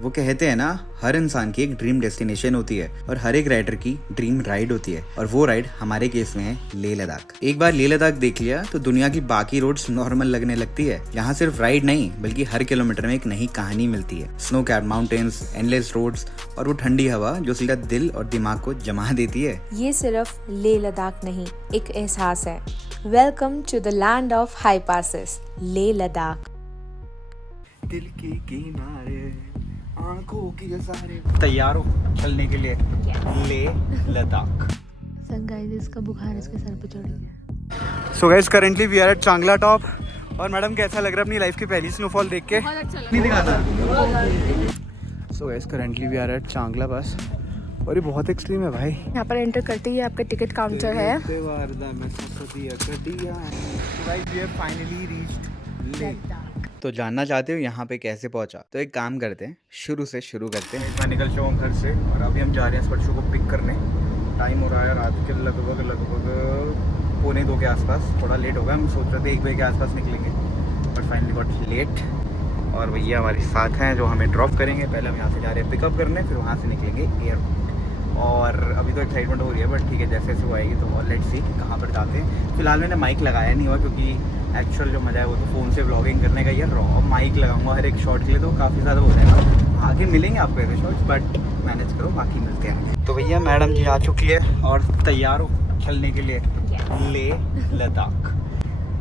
वो कहते हैं ना, हर इंसान की एक ड्रीम डेस्टिनेशन होती है और हर एक राइडर की ड्रीम राइड होती है, और वो राइड हमारे केस में है लेह लद्दाख। एक बार लेह लद्दाख देख लिया तो दुनिया की बाकी रोड्स नॉर्मल लगने लगती है। यहाँ सिर्फ राइड नहीं बल्कि हर किलोमीटर में एक नई कहानी मिलती है। Snow capped mountains, endless roads और वो ठंडी हवा जो सीधा दिल और दिमाग को जमा देती है। ये सिर्फ लेह लद्दाख नहीं, एक एहसास है। Welcome to the land of high passes, Leh Ladakh. दिल के किनारे आंखों की सारे तैयार हो चलने के लिए लेह लद्दाख। सर गाइस, इसका बुखार इसके सर पे चढ़ गया। So guys, currently we are at Changla top. और मैडम, कैसा लग रहा है अपनी लाइफ की पहली स्नोफॉल देख के? नहीं दिखाता। So guys, currently we are at Changla बस, और ये बहुत एक्सट्रीम है भाई। यहाँ पर एंटर करते ही आपका टिकट काउंटर है। तो जानना चाहते हो यहाँ पे कैसे पहुँचा? तो एक काम करते हैं, शुरू से शुरू करते हैं। मैं निकल चुका हूँ घर से और अभी हम जा रहे हैं स्पर्शु को पिक करने। टाइम हो रहा है रात के लगभग 1:45 के आसपास। थोड़ा लेट हो गया, हम सोच रहे थे 1 बजे के आसपास निकलेंगे, बट फाइनली गॉट लेट। और भैया हमारे साथ हैं जो हमें ड्रॉप करेंगे। पहले हम यहाँ से जा रहे हैं पिकअप करने, फिर वहाँ से निकलेंगे एयरपोर्ट। और अभी तो एक्साइटमेंट हो रही है, बट ठीक है, जैसे जैसे वो आएगी तो लेट्स सी कहाँ पर जाते हैं। फिलहाल मैंने माइक लगाया नहीं हुआ क्योंकि एक्चुअल जो मज़ा है वो तो फ़ोन से व्लॉगिंग करने का ही है। रॉ माइक लगाऊंगा हर एक शॉट के लिए तो काफ़ी ज़्यादा हो जाएगा। आगे मिलेंगे आपको ऐसे शॉट्स, बट मैनेज करो, बाकी मिलते हैं। तो भैया मैडम जी आ चुकी है और तैयार हो चलने के लिए लेह लद्दाख।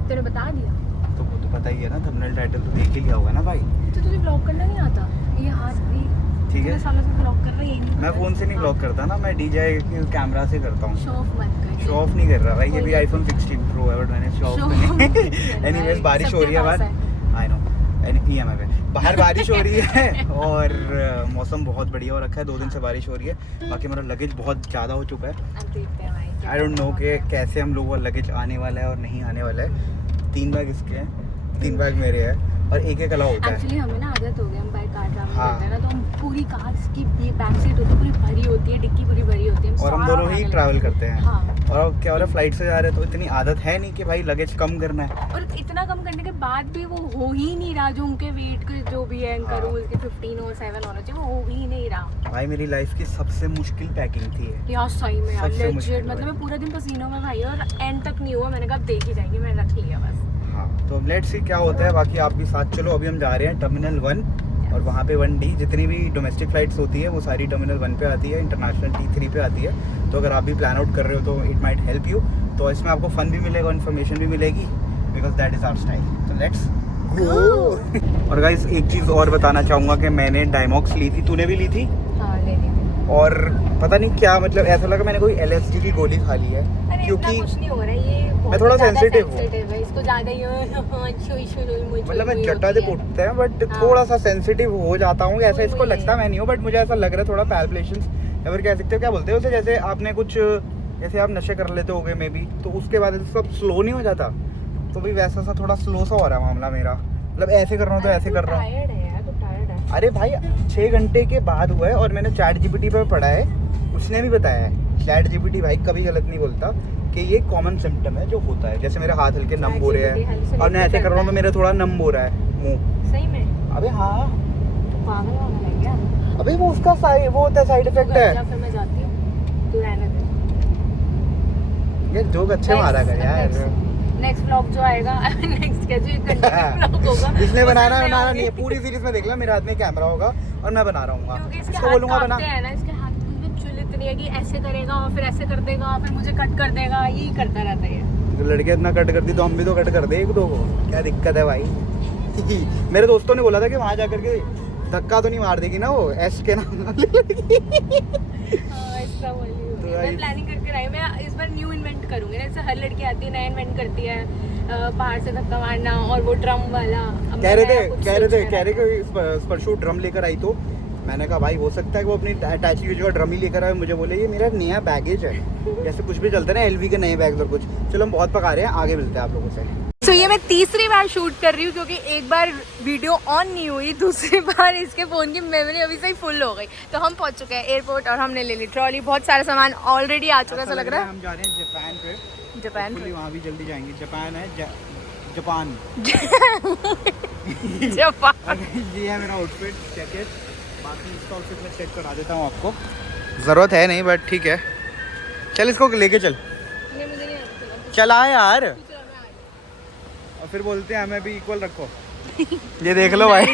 तूने बता दिया तो वो तो पता ही है ना, थंबनेल टाइटल तो देख ही लिया होगा ना भाई। तो तुझे ब्लॉग करना नहीं आता? ये हाथ भी ठीक है, सालों से ब्लॉग कर रही है। मैं फ़ोन से नहीं ब्लॉग करता ना, मैं DJI कैमरा से करता हूँ। शो ऑफ मत कर। शो ऑफ नहीं कर रहा भाई, ये भी iPhone 16 Pro है, बट मैंने शो ऑफ एनीवेज बारिश हो रही है बाहर। आई नो, EMI पे बाहर बारिश हो रही है और मौसम बहुत बढ़िया हो रखा है। 2 दिन से बारिश हो रही है। बाकी मेरा लगेज बहुत ज़्यादा हो चुका है। आई डोंट नो कि कैसे हम लोगों का लगेज आने वाला है और नहीं आने वाला है। 3 बैग इसके हैं, 3 बैग मेरे हैं और एक अलाउ होता है। एक्चुअली हमें ना आदत हो गई, हम बाय कार ट्रैवल हाँ। करते हैं ना, तो हम पूरी कार की बैक सीट होती है पूरी भरी होती है, डिक्की पूरी भरी होती है, और हम दोनों ही ट्रैवल करते हैं। हाँ। और अब क्या हो रहा है, फ्लाइट से जा रहे हैं तो इतनी आदत है नहीं कि भाई लगेज कम करना है। और इतना कम करने के बाद भी वो हो ही नहीं रहा, जो उनके वेट के जो भी है उनका रूल के 15 और 7 होना चाहिए, वो हो ही नहीं रहा। भाई मेरी लाइफ की सबसे मुश्किल पैकिंग थी ये। यार सही में यार, सबसे मुश्किल लेजिट मतलब मैं पूरा दिन पसीनों में भाई, और एंड तक नहीं हुआ। मैंने कहा देख ही जाएंगे, मैंने रख लिया बस। हाँ, तो लेट्स सी क्या होता है। बाकी आप भी साथ चलो। अभी हम जा रहे हैं टर्मिनल 1 और वहाँ पे 1D जितनी भी डोमेस्टिक फ्लाइट्स होती है वो सारी टर्मिनल 1 पे आती है, इंटरनेशनल T3 पे आती है। तो अगर आप भी प्लान आउट कर रहे हो तो इट माइट हेल्प यू। तो इसमें आपको फन भी मिलेगा, इन्फॉर्मेशन भी मिलेगी, because that is our style. तो लेट्स गो। और गाइस, एक चीज़ और बताना चाहूँगा कि मैंने डायमॉक्स ली थी, तूने भी ली थी? हाँ, ले ली। और पता नहीं क्या, मतलब ऐसा लगा मैंने कोई LSD की गोली खा ली है, क्योंकि कुछ नहीं हो रहा है। ये मैं थोड़ा सेंसिटिव हूँ, इसको ज़्यादा ही मतलब मैं जटा से उठते हैं बट थोड़ा सा सेंसिटिव हो जाता हूँ। ऐसा इसको लगता मैं नहीं हूँ, बट मुझे ऐसा लग रहा है थोड़ा पैल्पिटेशंस, या फिर कह सकते हो, क्या बोलते हैं उसे, जैसे आपने कुछ, जैसे आप नशे कर लेते होगे मे बी, तो उसके बाद सब स्लो नहीं हो जाता, तो भी वैसा सा थोड़ा स्लो सा हो रहा है मामला मेरा। मतलब ऐसे कर रहा हूँ तो ऐसे कर रहा हूँ। अरे भाई 6 घंटे के बाद हुआ है और मैंने ChatGPT पर पढ़ा है, उसने भी बताया है। ChatGPT भाई कभी गलत नहीं बोलता कि ये कॉमन सिम्टम है जो होता है। जैसे मेरे हाथ हल्के नम हो रहे हैं और मैं ऐसे कर रहा हूँ तो मेरा थोड़ा नम हो रहा है मुंह। सही में? अबे हाँ, तो पागल होने लग गया। अबे वो उसका वो होता है, साइड इफेक्ट है। फिर मैं जाती हूँ, तू रहने दे। ये जोक अच्छे मारा कर यार। नेक्स्ट व्लॉग जो आएगा, नेक्स्ट क्या जो व्लॉग होगा, इसने बनाना नहीं है, पूरी सीरीज में देख ला, मेरे हाथ में कैमरा होगा और मैं बना रहा हूँ। इसको बोलूंगा बना। इसके हाथ में चुल इतनी है कि ऐसे करेगा और फिर ऐसे कर देगा, फिर मुझे कट कर देगा, यही करता रहता है। तो लड़के इतना कट करती तो हम भी तो कट कर दे 1-2 को, क्या दिक्कत है भाई। मेरे दोस्तों ने बोला था कि वहाँ जाकर के धक्का तो नहीं मार देगी ना वो एस के नाम। मैं प्लानिंग करके आई, मैं इस बार न्यू इन्वेंट करूंगी ना, जैसे हर लड़की आती है नया इन्वेंट करती है, बाहर से धक्का मारना और वो ड्रम वाला। कह रहे थे स्पर्शु ड्रम लेकर आई, तो मैंने कहा भाई हो सकता है कि वो अपनी अटैची की जगह ड्रम ही लेकर आए। मुझे बोले ये मेरा नया बैगेज है, जैसे कुछ भी चलता है ना LV के नए बैग्स और कुछ। चलो हम बहुत पका रहे हैं, आगे मिलते हैं आप लोगों से। तो ये मैं तीसरी बार शूट कर रही हूँ क्योंकि एक बार वीडियो ऑन नहीं हुई, दूसरी बार इसके फ़ोन की मेमोरी अभी से ही फुल हो गई। तो हम पहुँच चुके हैं एयरपोर्ट और हमने ले ली ट्रॉली, बहुत सारा सामान ऑलरेडी आ चुका है। ऐसा लग रहा है हम जा रहे हैं जापान पे। जापान वहाँ भी जल्दी जाएंगे। जापान है, जापान। जापान। ये है मेरा आउटफिट, जैकेट बाकी इसका आउटफिट मैं चेक करा देता हूँ आपको, ज़रूरत है नहीं बट ठीक है। चल इसको लेके चल, नहीं मुझे नहीं आता। चला यार, चलो, मैं आ रही और फिर बोलते हैं हमें भी इक्वल रखो। ये देख लो भाई,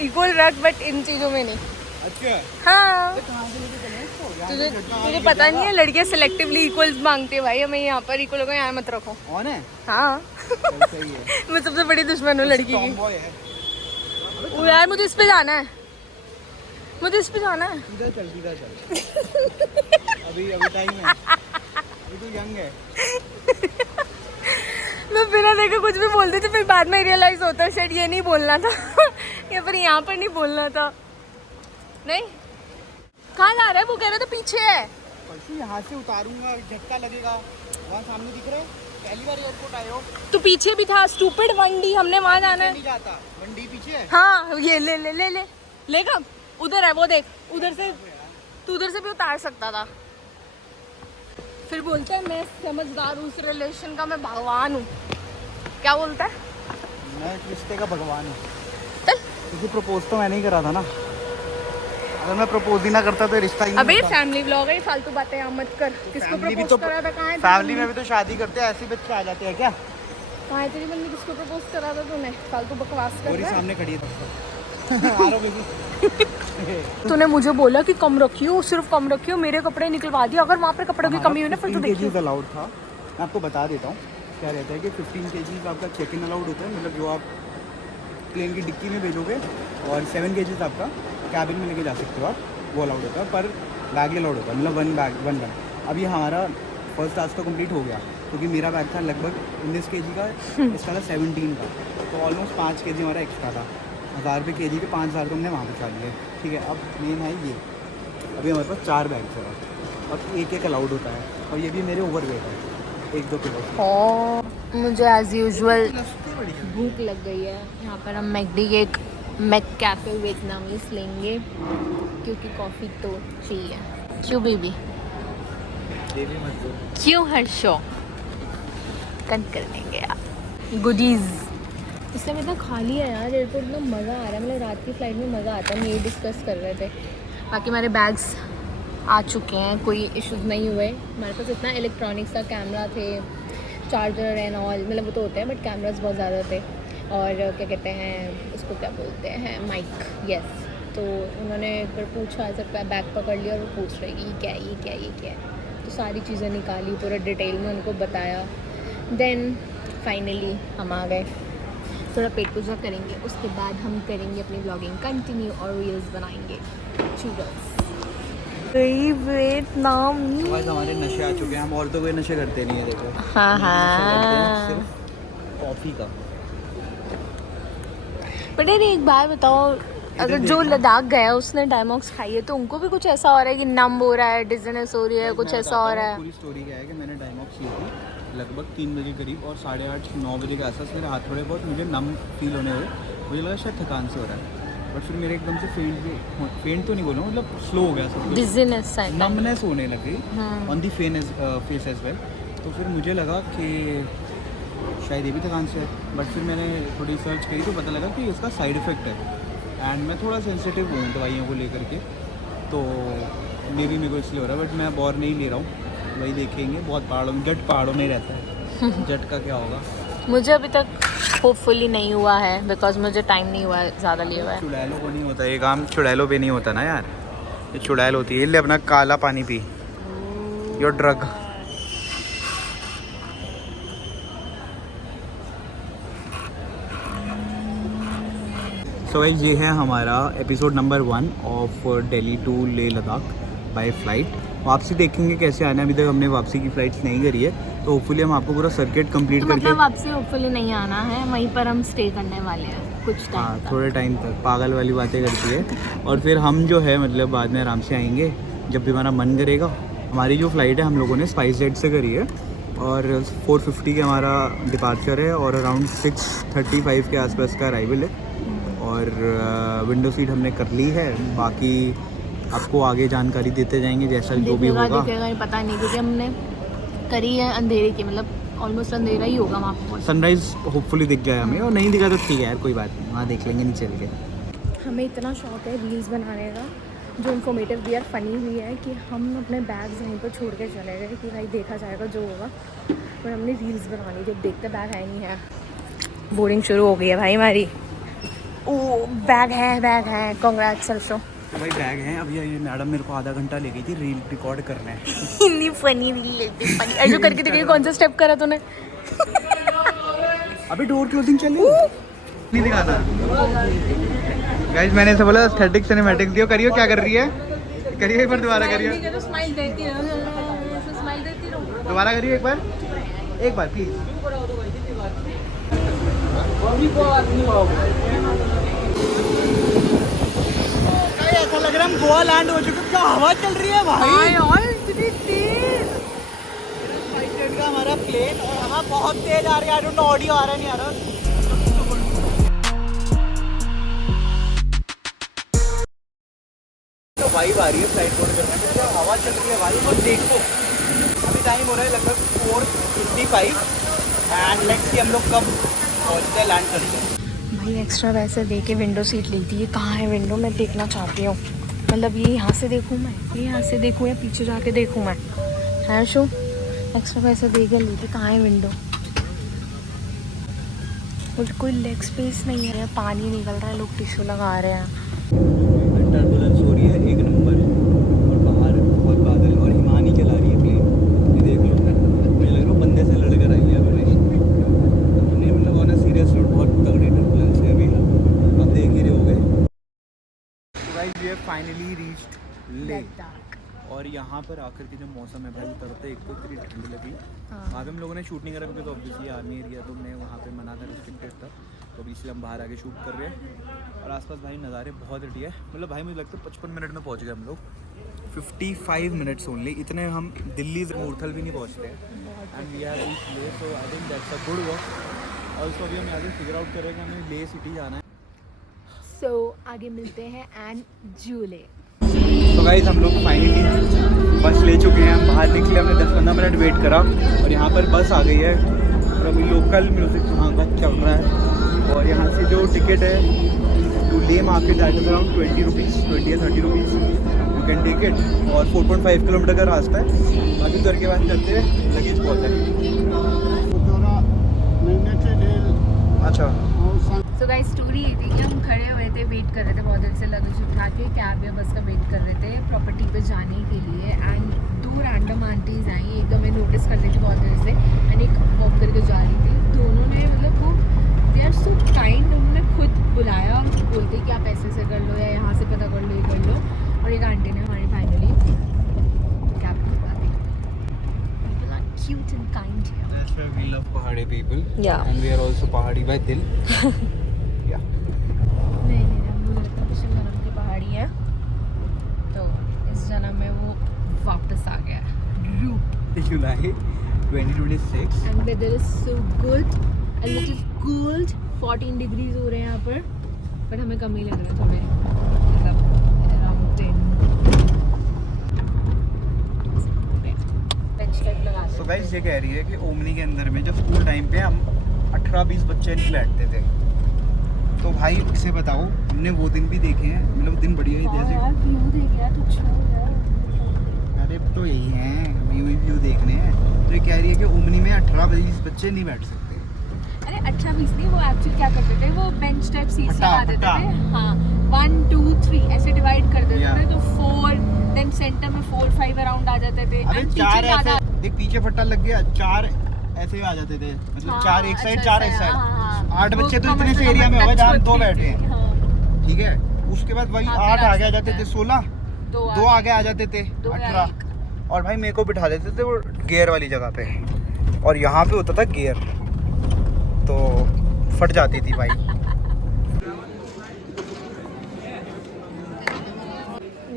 इक्वल रख बट इन चीजों में नहीं। अच्छा हाँ कहाँ से लेके चले इसको? यहाँ तुझे पे जगह तुझे आगे पता जगह। नहीं है, लड़कियां सिलेक्टिवली इक्वल्स मांगती है भाई, हमें यहाँ पर इक्वल को यहाँ मत रखो। ऑन है, हाँ चल सही है। मैं सबसे बड़ी दुश्मन हूँ लड़की की। टॉमबॉय है। ओ यार मुझे इस पे जाना है, मुझे इस पे जाना है। सीधा चल, सीधा चल। अभी अभी टाइम है, अभी तो यंग है। मैं बिना देखे कुछ भी बोल देती, फिर बाद में रियलाइज होता है शायद ये नहीं बोलना था या फिर यहाँ पर नहीं बोलना था। नहीं कहाँ जा रहा है? वो कह रहा था पीछे है। परसों यहाँ से उतारूंगा, झटका लगेगा। वहाँ सामने दिख रहा है, पहली बार एयरपोर्ट आए हो? तो पीछे भी था स्टूपिड वंडी, हमने वहाँ जाना है। नहीं जाता, मंडी पीछे है। हाँ ये ले ले ले ले लेगा, उधर है वो देख, उधर से तू उधर से भी उतार सकता था। फिर बोलता है मैं समझदार हूँ, इस रिलेशन का मैं भगवान हूँ। क्या बोलता है? मैं इस रिश्ते का भगवान हूँ। चल। क्योंकि प्रपोज तो मैंने ही करा था ना, अगर मैं प्रपोज ही ना करता तो रिश्ता ही नहीं अबे होता। फैमिली व्लॉग है, फालतू बातें यहाँ मत कर। किसको फैमिली भी प्रपोज तो, करा था? कहाँ है फैमिली में भी तो शादी करते हैं, ऐसे बच्चे आ जाते हैं क्या? कहाँ है तेरी मम्मी? किसको प्रपोज करा था तूने? फालतू बकवास कर गोरी रहा है। सामने खड़ी है। आ रहा हूँ बेबी। तूने मुझे बोला कि कम रखियो, सिर्फ कम रखियो, मेरे कपड़े निकलवा दिए। अगर वहाँ पे कपड़ों की कमी हुई ना फिर तो देखियो। अलाउड था, मैं आपको बता देता हूँ क्या रहता है कि 15 kg आपका चेक इन अलाउड होता है, मतलब जो आप प्लेन की डिक्की में भेजोगे, और 7 kg आपका कैबिन में लेके जा सकते हो आप, वो अलाउड होता है। पर बैग अलाउड होता है, मतलब वन बैग। अब ये हमारा फर्स्ट टास्क तो कंप्लीट हो गया, क्योंकि मेरा बैग था लगभग 19 kg का, इसका था 17 का, तो ऑलमोस्ट 5 kg हमारा एक्स्ट्रा था। 1000 रुपये kg के 5000 तो हमने वहाँ पहुँचा दिए, ठीक है। अब मेन है ये, अभी हमारे पास 4 बैग है और एक अलाउड होता है, और ये भी मेरे ओवर वेट है 1-2 किलो। मुझे एज यूजुअल भूख लग गई है। यहाँ पर हम मैकडी के एक मैक कैफ़े वियतनामीज लेंगे, क्योंकि कॉफ़ी तो चाहिए। क्यों बेबी? क्यों हर्षो? कन कर लेंगे यार गुडीज़। इस समय इतना खाली है यार एयरपोर्ट, इतना मज़ा आ रहा है। मतलब रात की फ़्लाइट में मज़ा आता है, हम ये डिस्कस कर रहे थे। बाकी हमारे बैग्स आ चुके हैं, कोई इश्यूज़ नहीं हुए। हमारे पास इतना इलेक्ट्रॉनिक्स का कैमरा थे, चार्जर एंड ऑल, मतलब वो तो होते हैं बट कैमरास बहुत ज़्यादा थे। और क्या कहते हैं उसको, क्या बोलते हैं, माइक, यस। तो उन्होंने एक बार पूछा, ऐसा बैग पकड़ लिया और वो पूछ रहे कि ये क्या है, ये क्या है, ये क्या है। तो सारी चीज़ें निकाली, पूरा डिटेल में उनको बताया। देन फाइनली हम आ गए। थोड़ा पेट पूजा करेंगे, उसके बाद हम करेंगे अपनी ब्लॉगिंग कंटिन्यू और रील्स बनाएंगे। वियतनाम आज हमारे नशे आ चुके हैं, हम और तो कोई नशे करते नहीं है, देखो। हाँ नशा करते हैं हाँ। सिर्फ कॉफ़ी का। बट यार एक बात बताओ, अगर जो लद्दाख गया उसने डायमॉक्स खाई है तो उनको भी कुछ ऐसा हो रहा है कि नम हो रहा है, डिजनेस हो रही है, कुछ ऐसा हो रहा है? पूरी स्टोरी क्या है कि मैंने डायमॉक्स ली थी लगभग 3 बजे करीब, और 8:30-9 बजे के आसपास मेरे हाथ थोड़े बहुत मुझे नम फील होने हुए। मुझे लगा शायद थकान से हो रहा है, बट फिर मेरे एकदम से फेंट तो नहीं बोलूँ, मतलब स्लो हो गया सब कुछ, डिजीनेस नमनेस होने लगी on the face as well. तो फिर मुझे लगा कि शायद ये भी थकान से है, बट फिर मैंने थोड़ी सर्च करी तो पता लगा कि इसका साइड इफ़ेक्ट है, एंड मैं थोड़ा सेंसिटिव हूँ दवाइयों को लेकर के, तो मेरे को इसलिए हो रहा है। बट मैं अब और नहीं ले रहा हूँ, वही देखेंगे। बहुत पहाड़ों में ही रहता है, जट का क्या होगा। मुझे अभी तक होपफुली नहीं हुआ है, बिकॉज मुझे टाइम नहीं हुआ है, ज़्यादा लिया हुआ है। चुड़ैलों को नहीं होता ये काम, चुड़ैलों पे नहीं होता ना यार, ये चुड़ैल होती है। ले अपना काला पानी पी, योर ड्रग। सो गाइस, ये है हमारा episode number 1 of Delhi to Leh Ladakh by flight. वापसी देखेंगे कैसे आना है, अभी तक हमने वापसी की फ़्लाइट्स नहीं करी है, तो होपफुली हम आपको पूरा सर्किट कंप्लीट करके, मतलब वापसी होपफुली नहीं आना है, वहीं पर हम स्टे करने वाले हैं कुछ टाइम हाँ तक। थोड़े टाइम तक पागल वाली बातें करती है। और फिर हम जो है मतलब बाद में आराम से आएंगे जब भी हमारा मन करेगा। हमारी जो फ़्लाइट है हम लोगों ने स्पाइस जेट से करी है, और 4:50 के हमारा डिपार्चर है, और अराउंड 6:35 के आसपास का अराइवल है, और विंडो सीट हमने कर ली है। बाकी आपको आगे जानकारी देते जाएंगे जैसा जो भी होगा। दिखेगा नहीं पता नहीं, क्योंकि हमने करी है अंधेरे की, मतलब ऑलमोस्ट अंधेरा ही होगा वहाँ पर। सनराइज होपफुली दिख जाए हमें, और नहीं दिखा तो ठीक है यार, कोई बात नहीं, वहाँ देख लेंगे नहीं चल के। हमें इतना शौक है रील्स बनाने का, जो इन्फॉर्मेटिव भी है, फ़नी भी है, कि हम अपने बैग्स यहीं पर छोड़ के चले गए कि भाई देखा जाएगा जो होगा, पर हमने रील्स बनानी थी। देखते बैग है नहीं है। बोर्डिंग शुरू हो गई है भाई हमारी। ओ बैग है कांग्रेट्स सरसों। भाई बैग है। अभी ये मैडम मेरे को आधा घंटा ले गई थी रील रिकॉर्ड करने। इतनी फनी रील लेती फनी। ऐसे करके देखिए कौन सा स्टेप करा तूने। अभी डोर क्लोजिंग चल रही है, नहीं दिखाता। गाइस मैंने ऐसे बोला एस्थेटिक सिनेमैटिक्स दियो, करियो। क्या कर रही है? करिए एक बार, दोबारा करिए, स्माइल देती रहो, स्माइल देती रहो। दोबारा करिए एक बार प्लीज। ऐसा लग रहा है हम गोवा लैंड हो चुके। क्या हवा चल रही है भाई, इतनी तेज। फाइटर का हमारा प्लेन, और हवा बहुत तेज आ रही है। आई डोंट नो ऑडियो आ रहा नहीं आ रहा। तो वाइब आ रही है फ्लाइट बोर्ड करने में, क्या हवा चल रही है भाई। और देखो अभी टाइम हो रहा है लगभग 4:55 एंड लेट्स सी हम लोग कब पहुंचते हैं, लैंड करते हैं। भाई एक्स्ट्रा पैसे दे के विंडो सीट ली थी। ये कहाँ है विंडो? मैं देखना चाहती हूँ। मतलब ये यहाँ से देखूँ मैं, ये यहाँ से देखूँ या पीछे जाके देखूँ मैं? है शो एक्स्ट्रा पैसे दे के ली थी। कहाँ है विंडो? मुझे कोई लेग स्पेस नहीं है, पानी निकल रहा है, लोग टिश्यू लगा रहे हैं। टर्बुलेंस हो रही है एक नंबर, और बाहर बहुत बादल, और हिमानी चला रही है प्लेन। ये देख लो, मुझे लग रहा है बंदे से लड़कर आई है अभी। नहीं मतलब ऑन अ सीरियस नोट, बहुत तगड़ी टर्बुलेंस है अभी, आप देख ही रहे होगे। तो guys we have finally reached Leh, और यहाँ पर आकर के जो मौसम है भाई उतरते, एक तो इतनी ठंड लगी। वहाँ पे हम लोगों ने शूट नहीं करा क्योंकि तो ऑब्वियसली आर्मी एरिया, तो मैं वहाँ पे मना था, रिस्ट्रिक्टेड था, तो अभी इसलिए हम बाहर आके शूट कर रहे हैं। और आसपास भाई नज़ारे बहुत बढ़िया है। मतलब भाई मुझे लगता है 55 मिनट में पहुँच गए हम लोग, 55 मिनट्स ओनली। इतने हम दिल्ली से मूर्थल भी नहीं पहुँचते हैं। एंड वी आर रीच ले, so I think that's a good work. Also अभी हम यहाँ से फिगर आउट कर रहे हैं कि हमें ले सिटी जाना है। सो आगे मिलते हैं एंड झूले। तो गाइस हम लोग फाइनली बस ले चुके हैं। हम बाहर निकले, हमने 10-15 मिनट वेट करा, और यहाँ पर बस आ गई है। और अभी लोकल म्यूज़िक यहाँ का चल रहा है। और यहाँ से जो टिकट है to Leh market, that is around 20 rupees, 20 या 30 rupees, you can take it. और 4.5 किलोमीटर का रास्ता है। बाकी उधर के बाद करते हैं, लगेज बहुत है। अच्छा सो गाइस स्टोरी ये थी कि हम खड़े हुए थे, वेट कर रहे थे बहुत देर से, लगेज उठा के कैब या बस का वेट कर रहे थे प्रॉपर्टी पे जाने के लिए। एंड 2 रैंडम आंटीज़ आई, एक हमें नोटिस कर रही थी बहुत देर से, एंड एक वॉक करके जा रही थी। दोनों ने मतलब वो दे आर सो काइंड, उन्होंने खुद बुलाया, बोलते कि आप ऐसे से कर लो या यहाँ से पता कर लो, ये कर लो। और एक आंटी ने हमारी फाइनली कैब करवा दी। People are cute and kind here. That's why we love Pahadi people. Yeah. And we are also Pahadi by dil. Yeah. नहीं हम लोग लगता है पिछले जन्म के पहाड़ी है, तो इस जन्म में वो वापस आ गया रूप। July 2026. And weather is so good and it is cooled, 14 degrees हो रहे हैं यहाँ पर हमें कम ही लग रहा है थोड़े, मतलब अराउंड 10। तो गाइस ये कह रही है कि ओमनी के अंदर में जब स्कूल टाइम पे हम 18-20 बच्चे नहीं बैठते थे, तो भाई इसे बताओ, हमने वो दिन भी देखे हैं। मतलब दिन बढ़िया ही जैसे अरे तो यही है, व्यू देखने हैं। तो ये कह रही है कि ओमनी में 18-20 बच्चे नहीं बैठ सकते। अरे 18-20 नहीं, वो एक्चुअली क्या करते थे, वो बेंच टाइप सीट्स लगा देते थे। हाँ 1 2 3 ऐसे डिवाइड कर देते थे, तो 4 देन सेंटर में 4-5 अराउंड आ जाते थे। अरे 4 ऐसे, एक पीछे फट्टा लग गया, 4 ऐसे आ जाते थे, मतलब 4 एक साइड 4 इस साइड। 8 बच्चे तो इतने से एरिया में होगा जहाँ हम 2 बैठे हैं, ठीक है। उसके बाद वही 8 आगे आ जाते थे, 16 2 आगे आ जाते थे, 18। और भाई मेरे को बिठा देते थे वो गियर वाली जगह पे, और यहाँ पे होता था गियर, तो फट जाती थी भाई।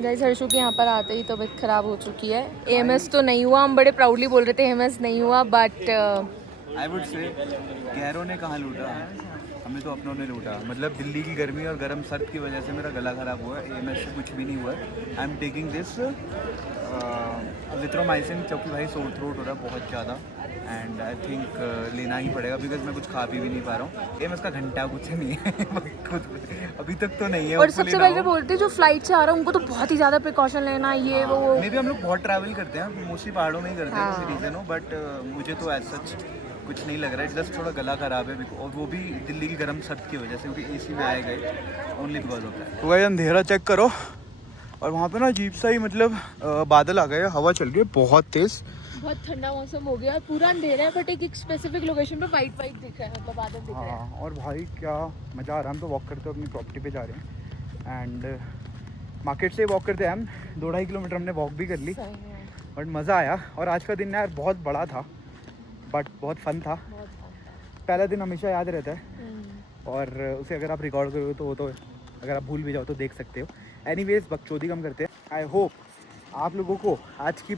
गाइस हर्षू के यहाँ पर आते ही तबीयत खराब हो चुकी है। एएमएस तो नहीं हुआ, हम बड़े प्राउडली बोल रहे थे एएमएस नहीं हुआ, बट आई वुड से गैरों ने कहाँ लूटा, हमें तो अपनों ने लूटा। मतलब दिल्ली की गर्मी और गर्म सर्द की वजह से मेरा गला ख़राब हुआ है, एएमएस से कुछ भी नहीं हुआ है। I am taking this azithromycin, क्योंकि भाई सोर थ्रोट हो रहा है बहुत ज़्यादा, एंड आई थिंक लेना ही पड़ेगा बिकॉज मैं कुछ खा पी भी नहीं पा रहा हूँ। ये इसका घंटा कुछ नहीं है कुछ अभी तक तो नहीं है। और सबसे पहले बोलते जो फ्लाइट से आ रहा है उनको तो बहुत ही ज़्यादा प्रिकॉशन लेना है, ये वो। मे भी हम लोग बहुत ट्रैवल करते हैं, मोस्टली पहाड़ों में ही करते हैं, किसी रीज़न हो, बट मुझे तो एज सच कुछ नहीं लग रहा है। जस्ट थोड़ा गला खराब है और वो भी दिल्ली की गर्म सर्द की वजह से, क्योंकि एसी में आए गए ओनली बिकॉज ऑफ दैट। तो भाई अंधेरा चेक करो, और वहाँ पे ना अजीब सा ही मतलब बादल आ गए, हवा चल रही है बहुत तेज़, बहुत ठंडा मौसम हो गया, पूरा अंधेरा है, बट एक स्पेसिफिक लोकेशन पे वाइट वाइट दिख रहा है, मतलब बादल दिख रहा है। हाँ, और भाई क्या मज़ा आ रहा है। हम तो वॉक करते हुए अपनी प्रॉपर्टी पे जा रहे हैं, एंड मार्केट से वॉक करते हैं हम 2-2.5 किलोमीटर हमने वॉक भी कर ली, बट मज़ा आया। और आज का दिन यार बहुत बड़ा था, बट बहुत फन था। पहला दिन हमेशा याद रहता है, और उसे अगर आप रिकॉर्ड करोगे तो वो तो अगर आप भूल भी जाओ तो देख सकते हो। एनीवेज बकचोदी कम करते हैं। आई होप आप लोगों को आज की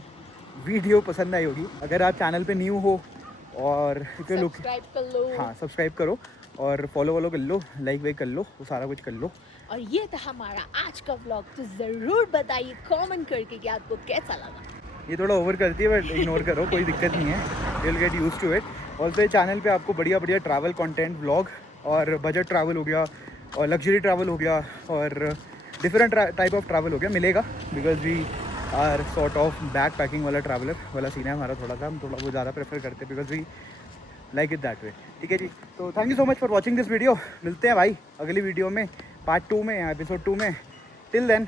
वीडियो पसंद आई होगी। अगर आप चैनल पे न्यू हो और सब्सक्राइब कर लो। हाँ, सब्सक्राइब करो और फॉलो कर लो, लाइक वाइक कर लो, वो सारा कुछ कर लो। और ये था हमारा आज का व्लॉग, तो ज़रूर बताइए कमेंट करके कि आपको कैसा लगा। ये थोड़ा ओवर करती है बट इग्नोर करो, कोई दिक्कत नहीं है, you will get used to it. Also ये चैनल पे आपको बढ़िया बढ़िया ट्रैवल कंटेंट, व्लॉग और बजट ट्रैवल हो गया और लग्जरी ट्रैवल हो गया और डिफरेंट टाइप ऑफ ट्रैवल हो गया मिलेगा, because we are sort of backpacking वाला ट्रैवलर वाला सीन है हमारा। थोड़ा सा हम थोड़ा वो ज़्यादा प्रेफर करते हैं because we like it that way. ठीक है जी, तो thank you so much for watching this video. मिलते हैं भाई अगली वीडियो में, पार्ट 2 में या एपिसोड 2 में। Till then,